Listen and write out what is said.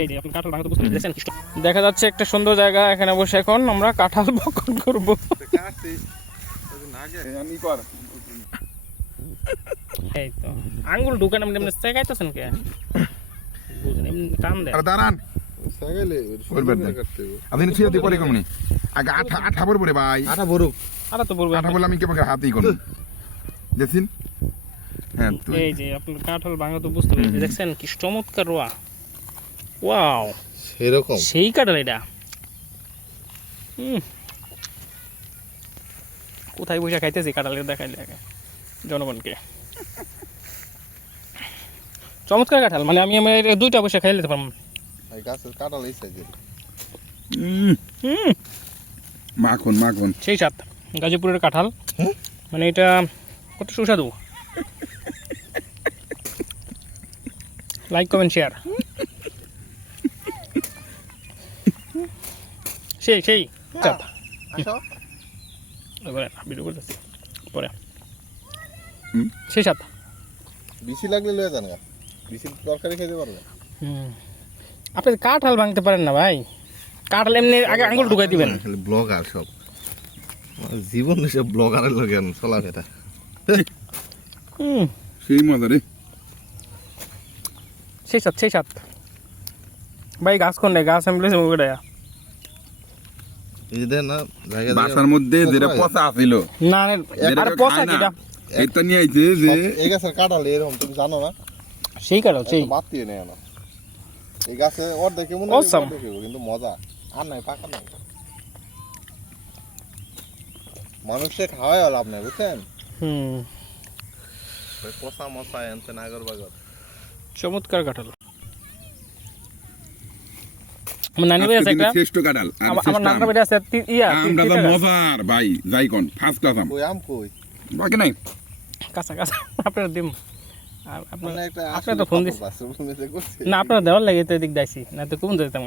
এই যে আপনি কাঁঠাল ভাঙতে বুঝতে পেরেছেন। দেখা যাচ্ছে একটা সুন্দর জায়গা, এখানে বসে এখন আমরা কাঁঠাল ভক্ষণ করব। এই তো আঙ্গুল ঢুকান আপনি এমনি চেকাইতেছেন কে? বুঝুন এমনি টান দেন। দাঁড়ান আপনি ছিয়াতে পরে কমনি আগে আঠা পড়বো রে ভাই। আটা তো বলবো। আঠা বলে আমি কেমন হাতেই করবো দেখছেন। হ্যাঁ এই যে আপনার কাঁঠাল ভাঙা তো বুঝতে পেরেছি, দেখছেন কি চমৎকার রোয়া। ওয়াও সেরকম সেই কাঁঠাল এটা। কোথায় বসে খাইতেছি কাঁঠালের দেখাইলে আগে জনগণকে। চমৎকার কাঁঠাল, মানে আমি আমার দুইটা বসে খাই নিতে পারলাম। এই গাছের কাঁঠাল এই সাইজের। মাখন মাখন সেই সাত গাজীপুরের কাঁঠাল, মানে এটা কত সুস্বাদু। Like comment share. সেই সেই আসো এবারে ভিডিও করতেছি পরে। সেই সাত বেশি লাগলে লয়ে যান গা, বেশি তরকারি খেতে পারবে। আপনি কাঁঠাল ভাঙতে পারেন না ভাই, কাঁঠাল এমনি আগে আঙ্গুল ঢুকাই দিবেন। খালি ব্লগার সব জীবন সব ব্লগারের লগে চলা ফেটা। সেই মজা রে। সেই সাত ভাই গাছ কোন গাছ আমি বলেছি ওটা এই যে না জায়গা বাসার মধ্যে যেটা পচা আছিল না আর পচা কিটা এটা নিয়ে আইছে যে এই গাছের কাঁঠাল এরকম তুমি জানো না? সেই কাঁঠাল সেই বাতিয়ে নেয় না এই গাছে অর্ধেক কেমন Awesome. কিন্তু মজা আর নাই পাকা নাই। মানুষে খাওয়াই লাভ নাই বুঝছেন। পচা মশা এনতে নাগর বাগর চমৎকার কাঁঠাল। আমার নানি ভাই আছে একটা, শ্রেষ্ঠ কাঁঠাল আর আমার নানা ভাই আছে ইয়া আমরা তো মজার ভাই যাই কোন ফার্স্ট ক্লাস আম কই আম কই বাকি নাই কাঁচা আপনার দিম। আর আপনার মানে একটা আপনার তো ফোন দিস করছে না, আপনার দেওয়ার লাগে তো এদিক দাইছি না তো কোন যেতাম।